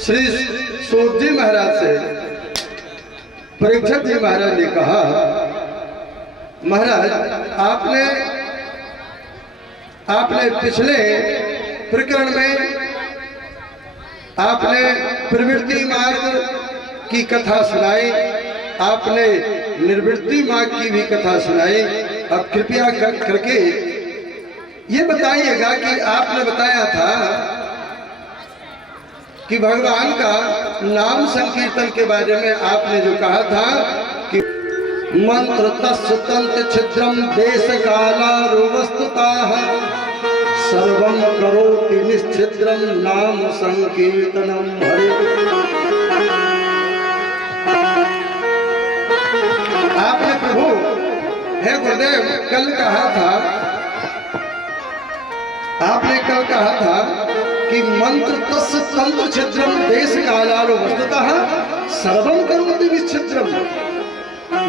श्री सूत जी महाराज से परीक्षित जी महाराज ने कहा, महाराज आपने पिछले प्रकरण में आपने प्रवृत्ति मार्ग की कथा सुनाई, आपने निर्वृत्ति मार्ग की भी कथा सुनाई। अब कृपया करके ये बताइएगा कि आपने बताया था कि भगवान का नाम संकीर्तन के बारे में आपने जो कहा था कि मंत्र तस्य तंत्र छिद्रम देश कालारुवस्तुताः सर्वं करोति निश्चिद्रम नाम संकीर्तनम हरे। आपने प्रभु हे गुरुदेव कल कहा था, आपने कल कहा था कि मंत्र तस्य तंत्र छिद्रम देश कालालो वस्तुतः सर्वं करोति निश्चिद्रम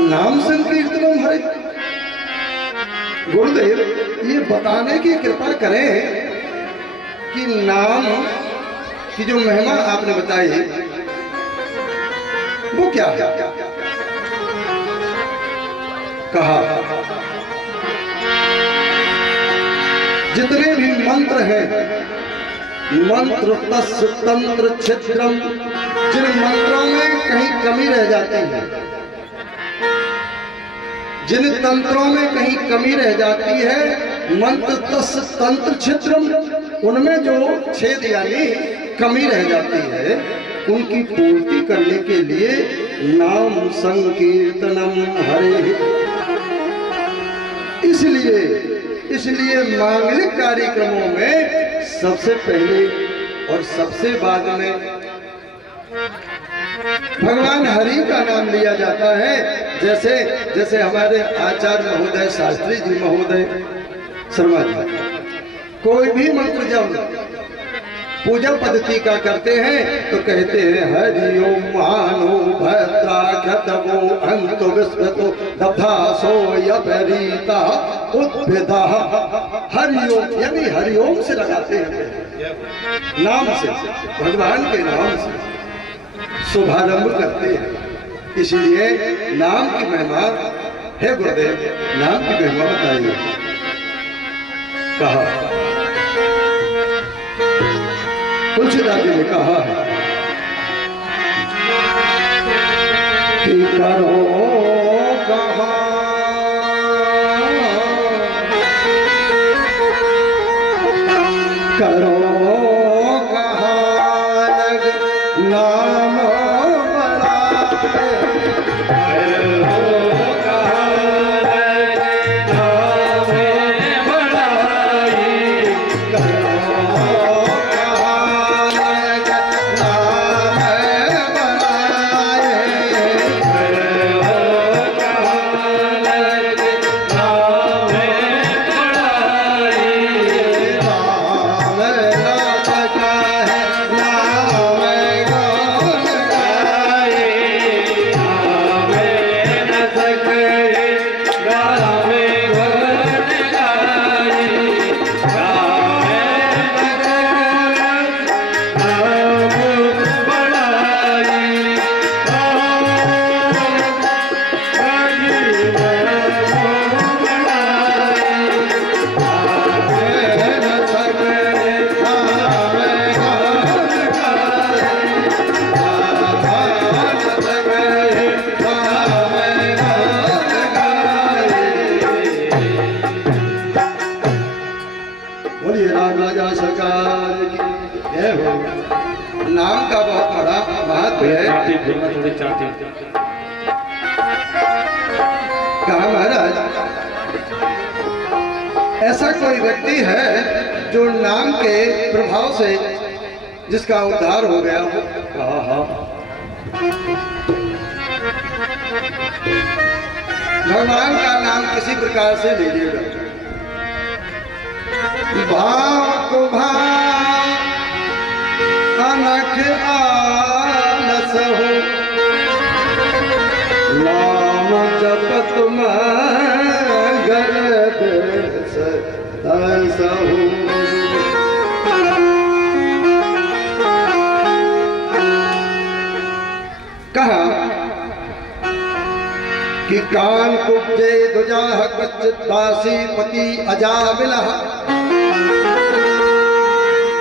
नाम संकीर्तनम हरे। गुरुदेव ये बताने की कृपा करें कि नाम की जो महिमा आपने बताई वो क्या है। कहा जितने भी मंत्र हैं, मंत्र तस्य तंत्र छिद्रम, जिन मंत्रों में कहीं कमी रह जाती है, जिन तंत्रों में कहीं कमी रह जाती है, मंत्र तस्य तंत्र छिद्रम, उनमें जो छेद यानी कमी रह जाती है, उनकी पूर्ति करने के लिए नाम संकीर्तनम हरे। इसलिए मांगलिक कार्यक्रमों में सबसे पहले और सबसे बाद में भगवान हरि का नाम लिया जाता है। जैसे हमारे आचार्य महोदय शास्त्री जी महोदय शर्मा जी कोई भी मंत्र जब पूजा पद्धति का करते हैं तो कहते हैं हरि ओम मानो भद्राघतवो अंत विस्मृतो दधासो यपरीता उद्भिदा। हरि ओम यानी हरि ओम से लगाते हैं, नाम से, भगवान के नाम से शुभारंभ करते हैं। इसलिए नाम की महिमा, हे गुरुदेव नाम की महिमा बताइए। कहा तुलसीदास जी ने कहा है कि करो कहा करो कहा नाम नाम का बहुत बड़ा महत्व है। कहा महाराज ऐसा कोई व्यक्ति है जो नाम के प्रभाव से जिसका उद्धार हो गया हो। कहा भगवान का नाम किसी प्रकार से लीजिएगा, भाव को भाव अनख आलस हो, नाम जपत गरद सहु। कि कान कुब्जे दुजाह कच्चित दासी पति अजामिलः।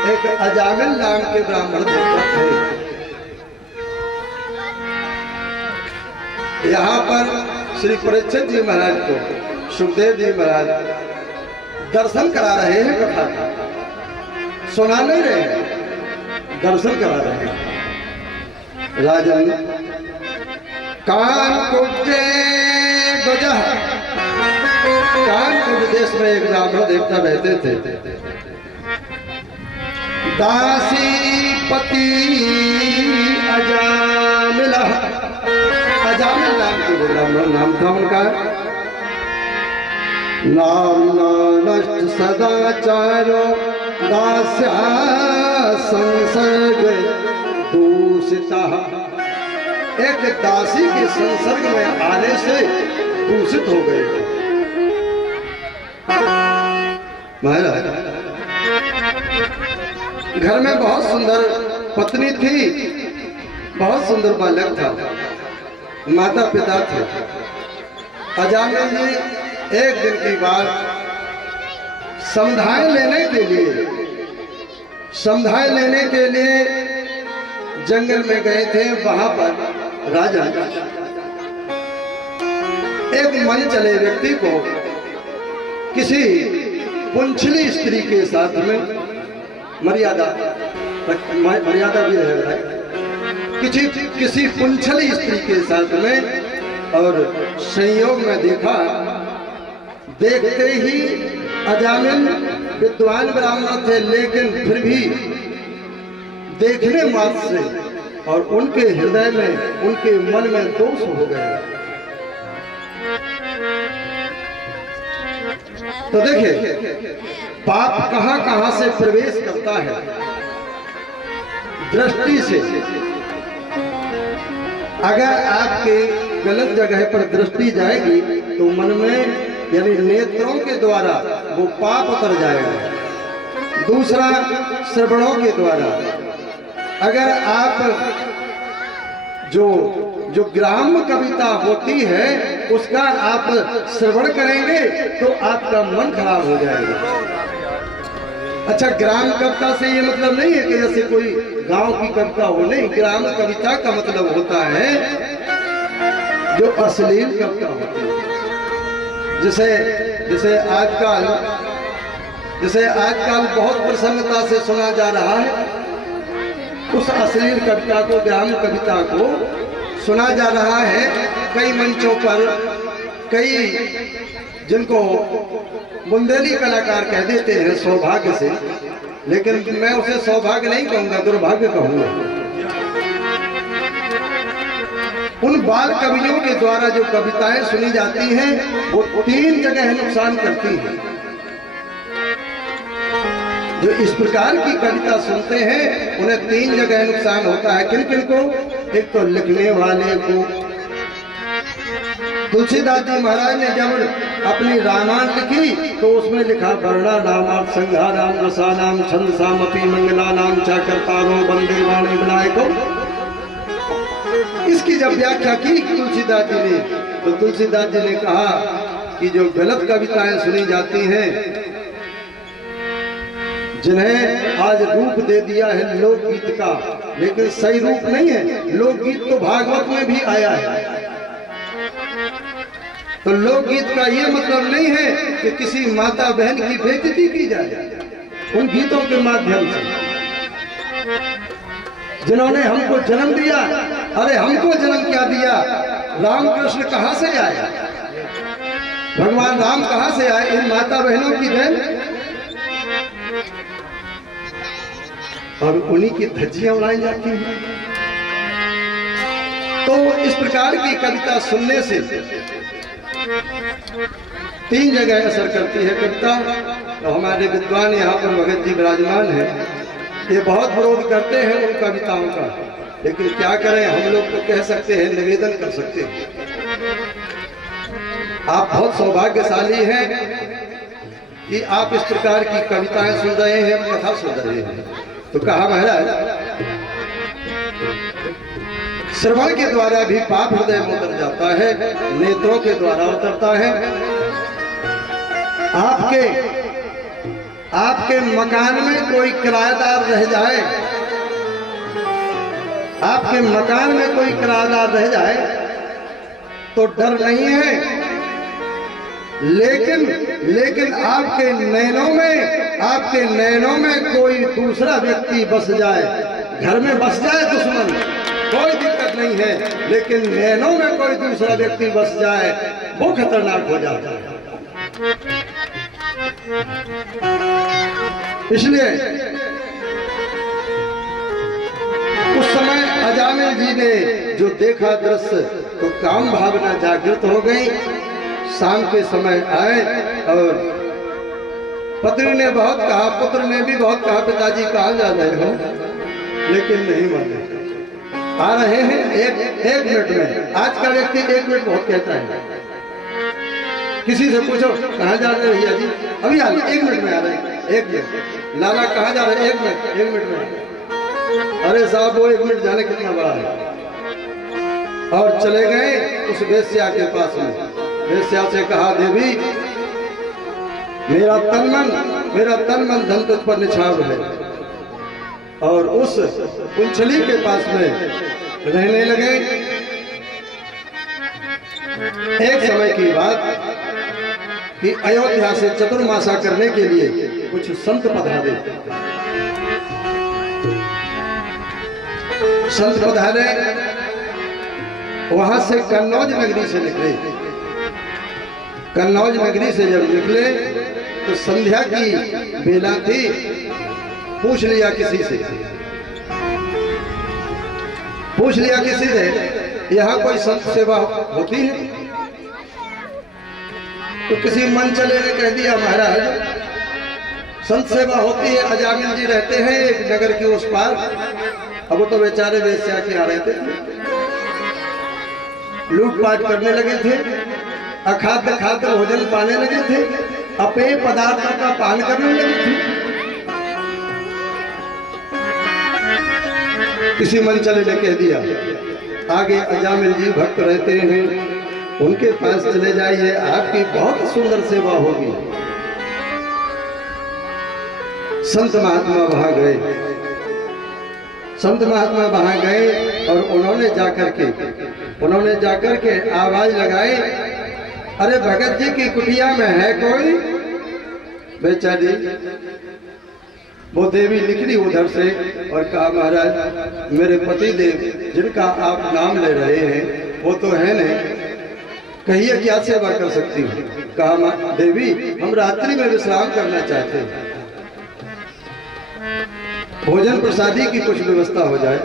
एक अजामिल नाम के ब्राह्मण देवता थे। यहाँ पर श्री परीक्षित जी महाराज को सुखदेव जी महाराज दर्शन करा रहे हैं, कथा सुना नहीं रहे हैं, दर्शन करा रहे हैं। राजन कान कुब्जे दुजाह, कानपुर देश में एक ब्राह्मण देवता रहते थे। दासी पति अजामिलः, अजामिल नाम के ब्राह्मण नाम था उनका। नाम नष्ट सदाचारो दास्या संसर्ग दूषिता। एक दासी के संसर्ग में आने से दूषित हो गए। महाराज घर में बहुत सुंदर पत्नी थी, बहुत सुंदर बालक था, माता पिता थे। अजामिल जी एक दिन की बात समझाए लेने के लिए जंगल में गए थे। वहां पर राजा एक मन चले व्यक्ति को किसी पुंछली स्त्री के साथ में मर्यादा भी है, किसी पुंछली स्त्री के साथ में, और संयोग में देखा। देखते ही अजामिल विद्वान ब्राह्मण थे, लेकिन फिर भी देखने मात्र से और उनके हृदय में, उनके मन में दोष हो गए। तो देखिए पाप कहां कहां से प्रवेश करता है, दृष्टि से। अगर आपके गलत जगह पर दृष्टि जाएगी तो मन में यानी नेत्रों के द्वारा वो पाप उतर जाएगा। दूसरा श्रवणों के द्वारा, अगर आप जो ग्राम्य कविता होती है उसका आप श्रवण करेंगे तो आपका मन खराब हो जाएगा। अच्छा, ग्राम कविता से ये मतलब नहीं है कि जैसे कोई गांव की कविता हो, नहीं। ग्राम कविता का मतलब होता है जो अश्लील कविता होती है। जैसे आजकल बहुत प्रसन्नता से सुना जा रहा है, उस अश्लील कविता को, ग्राम कविता को सुना जा रहा है कई मंचों पर। कई जिनको बुंदेली कलाकार कह देते हैं सौभाग्य से, लेकिन मैं उसे सौभाग्य नहीं कहूंगा, दुर्भाग्य कहूंगा। उन बाल कवियों के द्वारा जो कविताएं सुनी जाती हैं वो 3 जगह नुकसान करती हैं। जो इस प्रकार की कविता सुनते हैं उन्हें 3 जगह नुकसान होता है। किन किन को? एक तो लिखने वाले को। तुलसीदास जी महाराज ने जब अपनी रामायण लिखी तो उसमें लिखा वर्णा नाम संघा नाम रसा नाम छंद सामपी मंगला नाम चाकरतारो बंदे वाणी विनायको। इसकी जब व्याख्या की तुलसीदास जी ने, तो तुलसीदास जी ने कहा कि जो गलत कविताएं सुनी जाती हैं, जिन्हें आज रूप दे दिया है लोकगीत का, लेकिन सही रूप नहीं है। लोकगीत तो भागवत में भी आया है। तो लोकगीत का ये मतलब नहीं है कि किसी माता बहन की बेइज्जती की जाए उन गीतों के माध्यम से। जिन्होंने हमको जन्म दिया, अरे हमको जन्म क्या दिया? रामकृष्ण कहां से आए? भगवान राम कहां से आए? इन माता बहनों की देन और उन्हीं की धज्जियां उड़ाई जाती हैं। तो इस प्रकार की कविता सुनने से 3 जगह असर करती है कविता। तो हमारे विद्वान यहाँ पर भगत जी विराजमान हैं, ये बहुत विरोध करते हैं उन कविताओं का, लेकिन क्या करें, हम लोग तो कह सकते हैं, निवेदन कर सकते हैं। आप बहुत सौभाग्यशाली हैं कि आप इस प्रकार की कविताएं सुन रहे हैं, कथा सुन रहे हैं। तो कहा महाराज श्रवण के द्वारा भी पाप हृदय में उतर जाता है, नेत्रों के द्वारा उतरता है। आपके मकान में कोई किराएदार रह जाए, आपके मकान में कोई किराएदार रह जाए तो डर नहीं है, लेकिन आपके नैनों में कोई दूसरा व्यक्ति बस जाए, घर में बस जाए दुश्मन, कोई दिक्कत नहीं है, लेकिन नैनों में कोई दूसरा व्यक्ति बस जाए वो खतरनाक हो जाता है। इसलिए उस समय अजामिल जी ने जो देखा दृश्य तो काम भावना जागृत हो गई। शाम के समय आए और पत्नी ने बहुत कहा, पुत्र ने भी बहुत कहा, पिताजी कहाँ जा रहे हो, लेकिन नहीं माने। आ रहे हैं एक मिनट में। आज का व्यक्ति 1 मिनट बहुत कहता है। किसी से पूछो कहाँ जा रहे भैया जी, अभी आ रहे, 1 मिनट में आ रहे हैं, 1 मिनट। लाला कहाँ जा रहे, 1 मिनट में। अरे साहब वो 1 मिनट जाने कितना बड़ा है। और चले गए उस वेश्या के पास में। वेश्या से कहा, देवी मेरा तन मन धन तुझ पर निछावर है। और उस कुंचली के पास में रहने लगे। एक समय की बात कि अयोध्या से चतुर्मासा करने के लिए कुछ संत पधारे। संत पधारे, वहां से कन्नौज नगरी से निकले। कन्नौज नगरी से जब निकले तो संध्या की बेला थी। पूछ लिया किसी से, यहाँ कोई संत सेवा होती है? तो किसी मन चले ने कह दिया, महाराज संत सेवा होती है, अजामिल जी रहते हैं एक नगर के उस पार। अब वो तो बेचारे वेश्या के आ रहे थे, लूटपाट करने लगे थे, अखाद्य खाद्य भोजन पाने लगे थे, अपेय पदार्थों का पान करने लगे थे। किसी मन चले ने कह दिया, आगे अजामिल जी भक्त रहते हैं, उनके पास चले जाइए, आपकी बहुत सुंदर सेवा होगी। संत महात्मा वहां गए और उन्होंने जाकर के आवाज लगाई, अरे भगत जी की कुटिया में है कोई? बेचारी वो देवी निकली उधर से और कहा, महाराज मेरे पति देव जिनका आप नाम ले रहे हैं वो तो है नहीं, कहिए क्या सेवा कर सकती हूँ? कहा, देवी हम रात्रि में विश्राम करना चाहते हैं, भोजन प्रसादी की कुछ व्यवस्था हो जाए।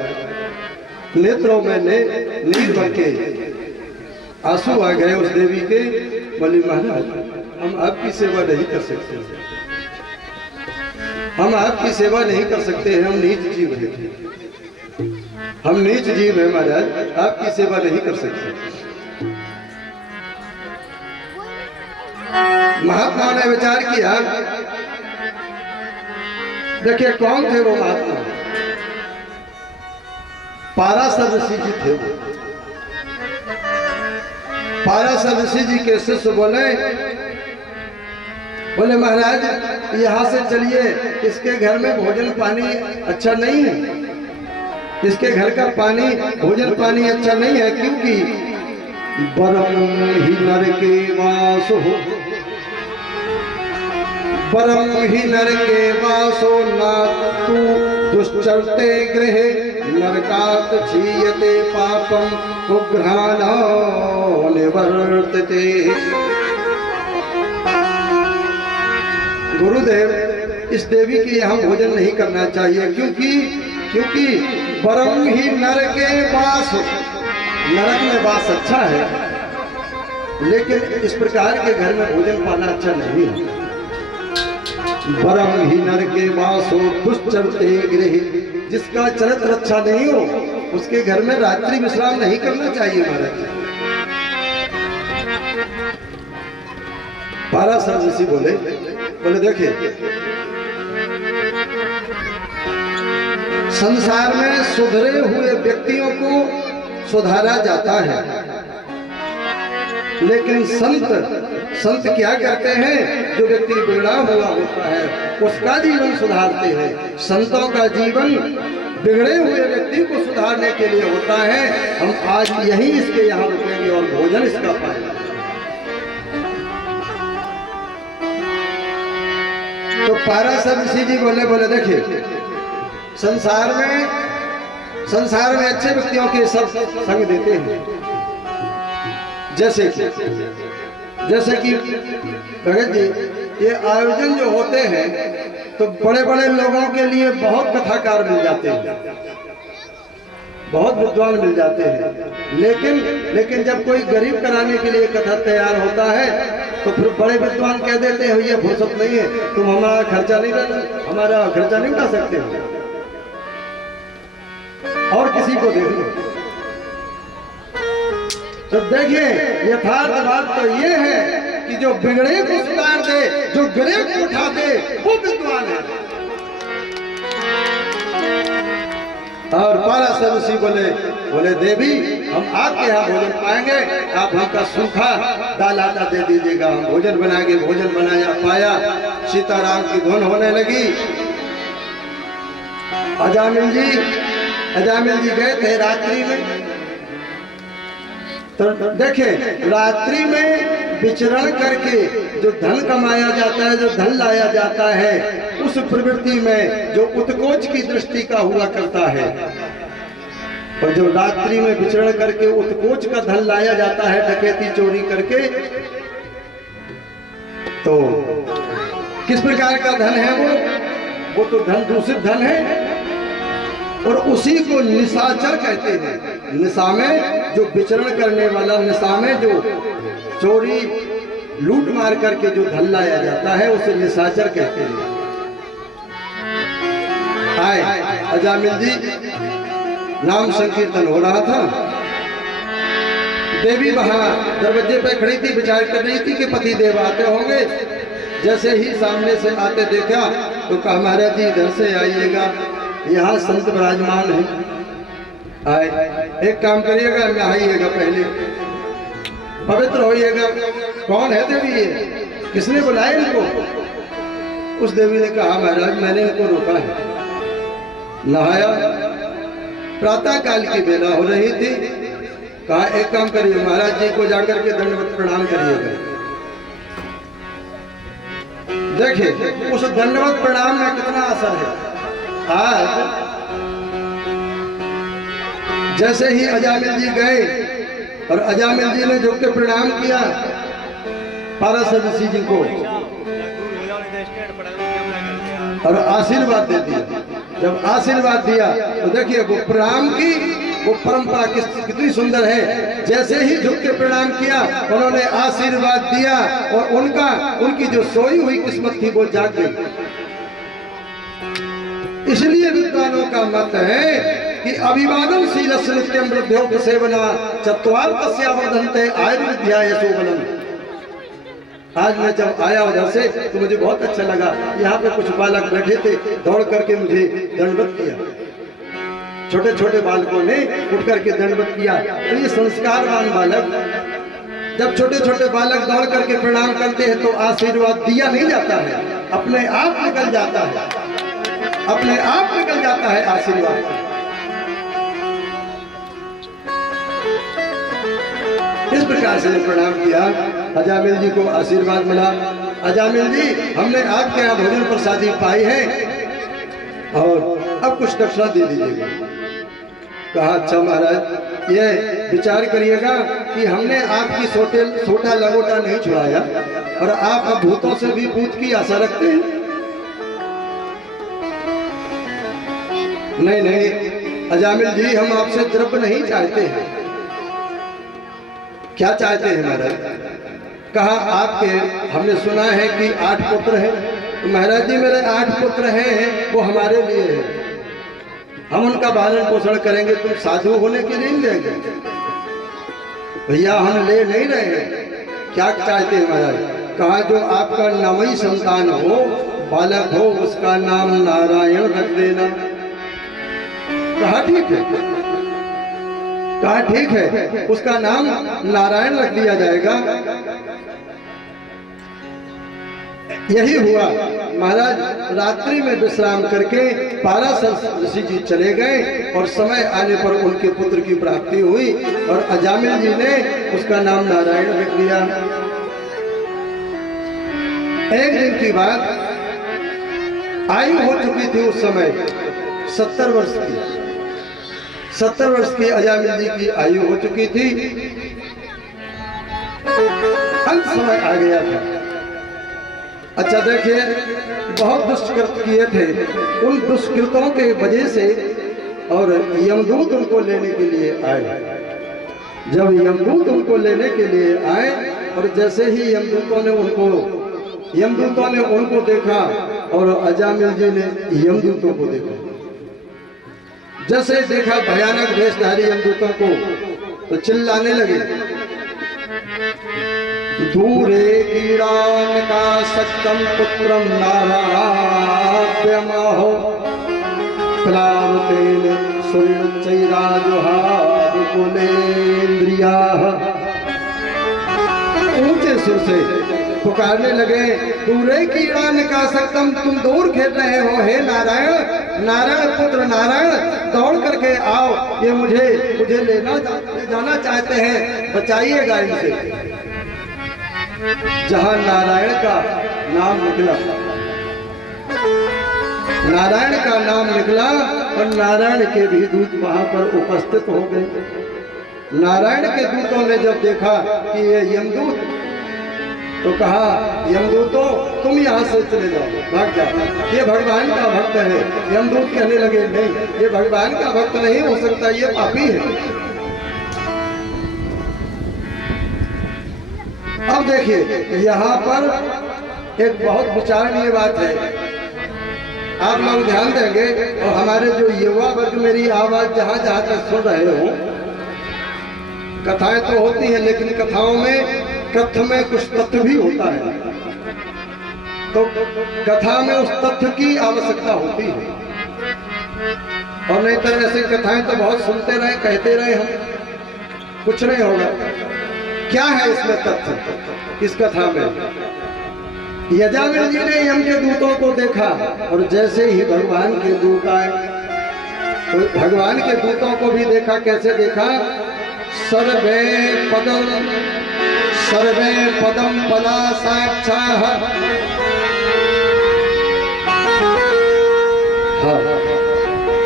नेत्रों में नीर बन के आंसू आ गए उस देवी के। बोली, महाराज हम आपकी सेवा नहीं कर सकते, हम आपकी सेवा नहीं कर सकते हैं, हम नीच जीव हैं, हम नीच जीव हैं महाराज, आपकी सेवा नहीं कर सकते। महात्मा ने विचार किया, देखिए कौन थे वो महात्मा? पाराशर ऋषि जी थे। पाराशर ऋषि जी के शिष्य बोले महाराज यहाँ से चलिए, इसके घर में भोजन पानी अच्छा नहीं है, इसके घर का भोजन पानी अच्छा नहीं है, क्योंकि परम ही नर के वासो, परम ही नर के वासो ना तू दुश्चरते गृह नरकात क्षीयते पापम उग्रानो निवर्तते। गुरुदेव इस देवी के यहाँ भोजन नहीं करना चाहिए, क्योंकि परम ही नर के वास, नरक में वास अच्छा है, लेकिन इस प्रकार के घर में भोजन पाना अच्छा नहीं है। परम ही नर के वासो दुश्चरते गृह, जिसका चरित्र अच्छा नहीं हो उसके घर में रात्रि विश्राम नहीं करना चाहिए महाराज। पाराशर ऋषि बोले देखिए संसार में सुधरे हुए व्यक्तियों को सुधारा जाता है। लेकिन संत क्या करते हैं? जो व्यक्ति बिगड़ा हुआ होता है उसका जीवन सुधारते हैं। संतों का जीवन बिगड़े हुए व्यक्ति को सुधारने के लिए होता है। हम आज यही इसके यहाँ रुकेंगे और भोजन इसका पाएंगे। तो पाराशर ऋषि जी बोले देखिए, संसार में अच्छे व्यक्तियों के सब संग देते हैं। जैसे कि भगत जी, ये आयोजन जो होते हैं तो बड़े बड़े लोगों के लिए बहुत कथाकार मिल जाते हैं, बहुत विद्वान मिल जाते हैं। लेकिन जब कोई गरीब कराने के लिए कथा तैयार होता है तो फिर बड़े विद्वान कह देते हैं भैया फुर्सत नहीं है, तुम हमारा खर्चा नहीं उठा सकते हो, और किसी को दे दो। तो देखिए, यथार्थ बात तो ये है कि जो बिगड़े को सुधार दे, जो गिरे को उठा दे, वो विद्वान है। और पाराशर ऋषि बोले देवी, हम आपके यहाँ भोजन पाएंगे, आप हमका सूखा दाल आटा दे दीजिएगा। हम भोजन बनाएंगे। भोजन बनाया, पाया, सीताराम की धुन होने लगी। अजामिल जी गए थे रात्रि में। तो देखें, रात्रि में विचरण करके जो धन कमाया जाता है, जो धन लाया जाता है, उस प्रवृत्ति में जो उत्कोच की दृष्टि का हुआ करता है, और जो रात्रि में विचरण करके उत्कोच का धन लाया जाता है, डकैती चोरी करके, तो किस प्रकार का धन है वो तो धन दूषित धन है, और उसी को निशाचर कहते हैं। निशा में जो विचरण करने वाला, निशा में जो चोरी लूट मार करके जो धन लाया जाता है, उसे निशाचर कहते हैं। आए अजामिल जी, नाम संकीर्तन हो रहा था। देवी वहां दरवाजे पे खड़ी थी, विचार कर रही थी कि पति देव आते होंगे। जैसे ही सामने से आते देखा तो कहा, महाराज जी इधर से आइएगा, यहाँ संत विराजमान है। आए, एक काम करिएगा, नहाइएगा, पहले पवित्र होइएगा। कौन है देवी ये? किसने बुलाया इनको? उस देवी ने कहा, महाराज मैंने इनको रोका है। नहाया, प्रातः काल की बेला हो रही थी। कहा एक काम करिए, महाराज जी को जाकर के दंडवत प्रणाम करिएगा। देखिए उस दंडवत प्रणाम में कितना असर है। आज जैसे ही अजामिल जी गए और अजामिल जी ने झुक के प्रणाम किया पाराशर ऋषि जी को और आशीर्वाद दे दिया। जब आशीर्वाद दिया तो देखिए वो प्रणाम की वो परंपरा कितनी सुंदर है। जैसे ही झुक के प्रणाम किया, उन्होंने आशीर्वाद दिया और उनकी जो सोई हुई किस्मत थी वो जाग गई। इसलिए विद्वानों का मत है कि अभिवादन शीलस्य नित्यं वृद्धोपसेवना चत्वार वर्धन्ते आयुर्विद्या यशोबलम्। आज मैं जब आया उधर से तो मुझे बहुत अच्छा लगा। यहाँ पे कुछ बालक बैठे थे, दौड़ करके मुझे दंडवत किया। छोटे छोटे बालकों ने उठ करके दंडवत किया। तो ये संस्कारवान बालक, जब छोटे छोटे बालक दौड़ करके प्रणाम करते हैं तो आशीर्वाद दिया नहीं जाता है, अपने आप निकल जाता है, अपने आप निकल जाता है आशीर्वाद। इस प्रकार से प्रणाम किया, अजामिल जी को आशीर्वाद मिला। अजामिल जी, हमने आपके यहाँ भोजन प्रसादी पाई है और अब कुछ दक्षिणा दे दीजिएगा। कहा अच्छा महाराज, ये विचार करिएगा कि हमने आपकी सोटा लगोटा नहीं छुड़ाया और आप अब भूतों से भी भूत की आशा रखते हैं। नहीं नहीं अजामिल जी, हम आपसे द्रव्य नहीं चाहते हैं। क्या चाहते हैं महाराज? कहा आपके हमने सुना है कि 8 पुत्र हैं। तो महाराज जी मेरे 8 पुत्र हैं, वो हमारे लिए है, हम उनका पालन पोषण करेंगे। तुम साधु होने के लिए नहीं लेंगे भैया, हम ले नहीं रहे हैं। क्या चाहते हैं महाराज? कहा जो आपका नवई संतान हो, बालक हो, उसका नाम नारायण रख देना। कहा ठीक है। कहा ठीक है, उसका नाम नारायण रख दिया जाएगा। यही हुआ। महाराज रात्रि में विश्राम करके पाराशर ऋषि जी चले गए और समय आने पर उनके पुत्र की प्राप्ति हुई और अजामिल जी ने उसका नाम नारायण रख दिया। एक दिन की बात, आयु हो चुकी थी उस समय 70 वर्ष की। 70 वर्ष की अजामिल जी की आयु हो चुकी थी। अंत समय आ गया था। अच्छा देखिए, बहुत दुष्कृत किए थे। उन दुष्कृतों के वजह से और यमदूत उनको लेने के लिए आए। जब यमदूत उनको लेने के लिए आए और जैसे ही यमदूतों ने उनको देखा और अजामिल जी ने यमदूतों को देखा। जैसे देखा भयानक वेशधारी यमदूतों को तो चिल्लाने लगे, दूरे कीड़ान का सक्तम पुत्रम नारायणमहो प्लावतेन सुरिणचैराजुहार कुलेन्द्रियाः। ऊंचे सुर से पुकारने लगे, दूरे कीड़ान का सक्तम, तुम दूर खेल रहे हो हे नारायण, नारायण पुत्र नारायण, दौड़ करके आओ, ये मुझे ले जाना चाहते हैं, बचाइएगा इनसे। जहां नारायण का नाम निकला, नारायण का नाम निकला और नारायण के भी दूत वहां पर उपस्थित हो गए। नारायण के दूतों ने जब देखा कि ये यमदूत, तो कहा, यमदूतों तुम यहाँ से चले जाओ, भाग जाओ, ये भगवान का भक्त है। यमदूत कहने लगे, नहीं, ये भगवान का भक्त नहीं हो सकता, ये पापी है। अब देखिए, यहाँ पर एक बहुत विचारणीय बात है। आप लोग ध्यान देंगे और हमारे जो युवा वर्ग मेरी आवाज जहां जहां तक सुन रहे हो, कथाएं तो होती हैं, लेकिन कथाओं में कथा में कुछ तथ्य भी होता है। तो कथा में उस तथ्य की आवश्यकता होती है, और नहीं तो ऐसे कथाएं तो बहुत सुनते रहे, कहते रहे, हम कुछ नहीं होगा। क्या है इसमें तथ्य इस कथा में? यजामिल जी ने यम के दूतों को देखा और जैसे ही भगवान के दूत आए तो भगवान के दूतों को भी देखा। कैसे देखा? सर्वे पदम पदा साक्षाः,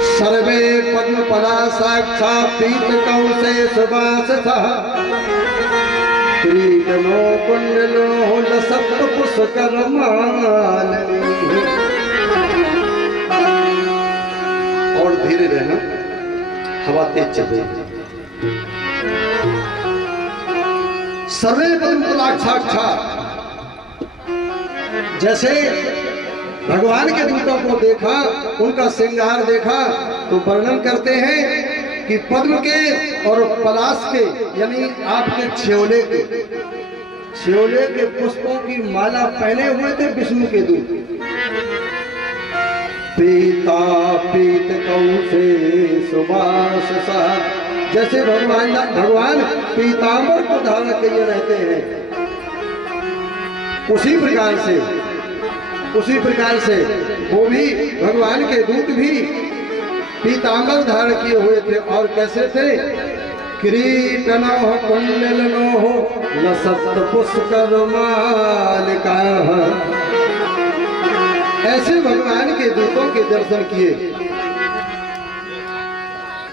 सर्वे पद्म पदा साक्षात् पीतकौसे सुवाससः, किरीटनो कुंडलो लसत् पुष्करमालिनी। और धीरे रहना, हवा तेज चल रही। सर्वे पद्म पदा साक्षात्, जैसे भगवान के दूतों को देखा, उनका श्रृंगार देखा, तो वर्णन करते हैं कि पद्म के और पलाश के, यानी आपके छेवले के पुष्पों की माला पहने हुए थे विष्णु के दूत। पीता पीत कौसे सुवाससा, जैसे भगवान पीतांबर को धारण किए रहते हैं, उसी प्रकार से वो भी भगवान के दूत भी पीतांबर धारण किए हुए थे। और कैसे थे? किरीटनो कुंडलो लसत् पुष्करमालिकाः, ऐसे भगवान के दूतों के दर्शन किए।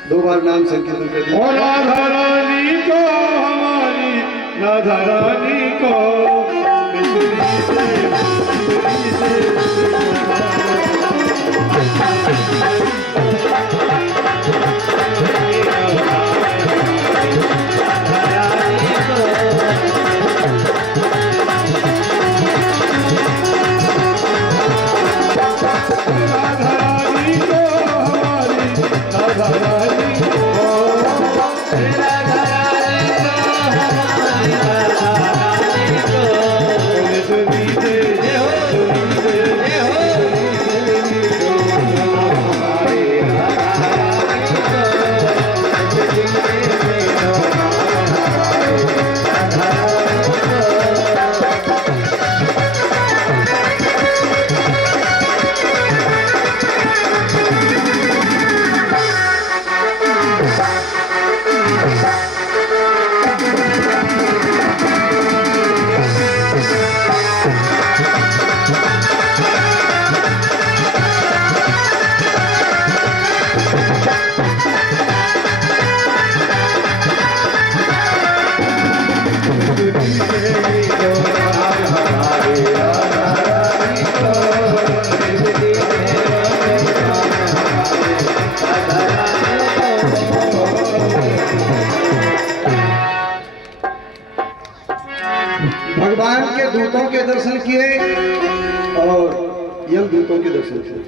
2 बार नाम संकीर्तन कर दिया। राधा रानी को, हमारी राधा रानी को, दूतों के दर्शन किए और यमदूतों के दर्शन किए।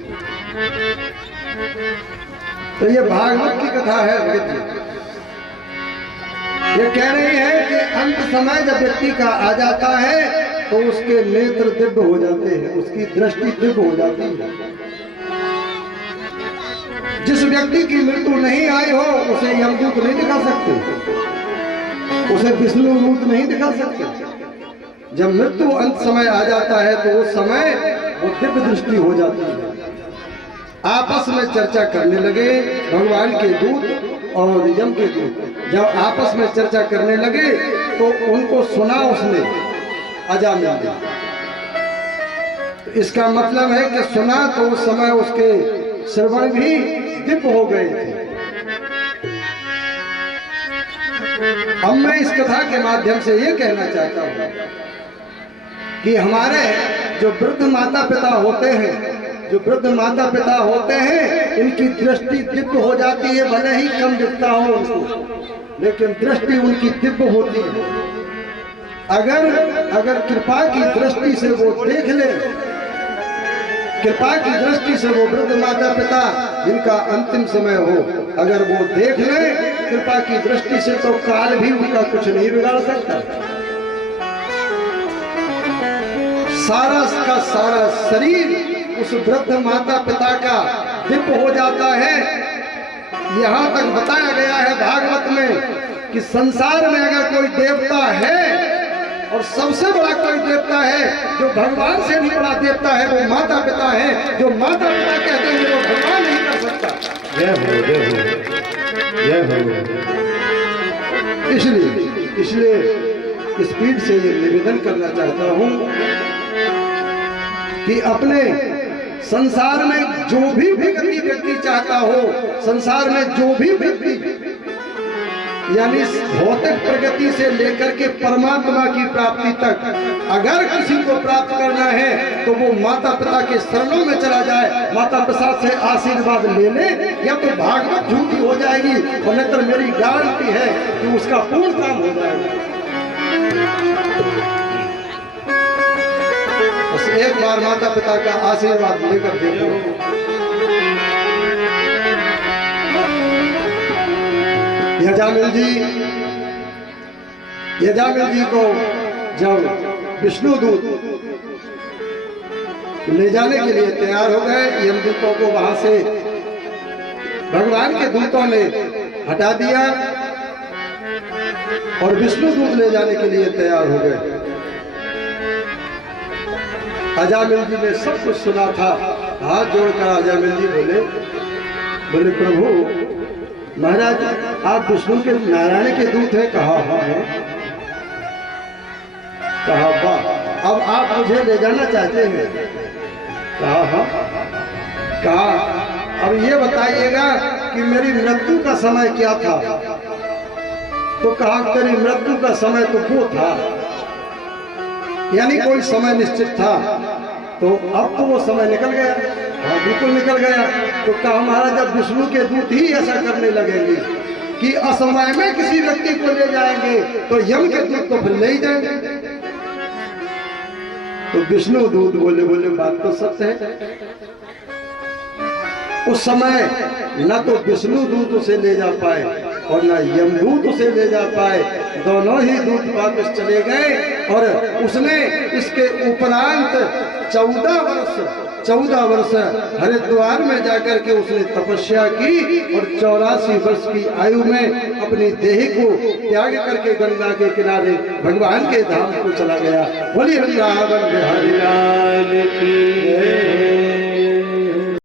तो ये भागवत की कथा है भगत जी। ये कह रही है कि अंत समय जब व्यक्ति का आ जाता है तो उसके नेत्र दिव्य हो जाते हैं, उसकी दृष्टि दिव्य हो जाती है। जिस व्यक्ति की मृत्यु नहीं आई हो उसे यमदूत नहीं दिखा सकते, उसे विष्णु दूत नहीं दिखा सकते। जब मृत्यु अंत समय आ जाता है तो उस समय वो दिव्य दृष्टि हो जाती है। आपस में चर्चा करने लगे भगवान के दूत और यम के दूत। जब आपस में चर्चा करने लगे तो उनको सुना उसने अजामिल। इसका मतलब है कि सुना तो उस समय उसके श्रवण भी दिव्य हो गए थे। अब मैं इस कथा के माध्यम से ये कहना चाहता हूं कि हमारे जो वृद्ध माता पिता होते हैं, जो वृद्ध माता पिता होते हैं, इनकी दृष्टि दिव्य हो जाती है। भले ही कम दिखता हो उनको, लेकिन दृष्टि उनकी दिव्य होती है। अगर कृपा की दृष्टि से वो देख ले, कृपा की दृष्टि से वो वृद्ध माता पिता जिनका अंतिम समय हो, अगर वो देख ले कृपा की दृष्टि से, तो काल भी उनका कुछ नहीं बिगाड़ सकता। सारा का सारा शरीर उस वृद्ध माता पिता का दिव्य हो जाता है। यहाँ तक बताया गया है भागवत में कि संसार में अगर कोई देवता है और सबसे बड़ा कोई देवता है, जो भगवान से भी बड़ा देवता है, वो माता पिता है। जो माता पिता कहते हैं वो भगवान नहीं कर सकता। जय हो, जय हो, जय हो। इसलिए स्पीड से ये निवेदन करना चाहता हूं कि अपने संसार में जो भी प्रगति व्यक्ति चाहता हो, संसार में जो भी व्यक्ति यानी भौतिक प्रगति से लेकर के परमात्मा की प्राप्ति तक अगर किसी को प्राप्त करना है तो वो माता पिता के शरणों में चला जाए, माता पिता से आशीर्वाद ले ले, या तो भागवत झूठी हो जाएगी और नहीं तो मेरी गारंटी है कि उसका पूर्ण काम हो जाएगा। बस एक बार माता पिता का आशीर्वाद लेकर देखो। यजामिल जी को जब विष्णु दूत ले जाने के लिए तैयार हो गए, यमदूतों को वहां से भगवान के दूतों ने हटा दिया और विष्णु दूत ले जाने के लिए तैयार हो गए। अजामिल जी ने सब कुछ सुना था। हाथ जोड़कर अजामिल जी बोले प्रभु महाराज, आप विष्णु के नारायण के दूत हैं? कहा हाँ है। कहा वाह, अब आप मुझे ले जाना चाहते हैं? कहा हाँ। कहा अब ये बताइएगा कि मेरी मृत्यु का समय क्या था? तो कहा तेरी मृत्यु का समय तो वो था, यानी कोई समय निश्चित था, तो अब तो वो समय निकल गया। हाँ बिल्कुल निकल गया। तो कहा महाराज जब विष्णु के दूत ही ऐसा करने लगेंगे कि असमय में किसी व्यक्ति को ले जाएंगे तो यम के दूत तो फिर ले ही जाएंगे। तो विष्णु दूत बोले बात तो सत्य है। उस समय न तो विष्णु दूत उसे ले जा पाए और न यमदूत उसे ले जा पाए, दोनों ही दूत वापस चले गए। और उसने इसके उपरांत 14 वर्ष हरिद्वार में जाकर के उसने तपस्या की और 84 वर्ष की आयु में अपनी देह को त्याग करके गंगा के किनारे भगवान के धाम को चला गया। बोलिए वृंदावन बिहारी लाल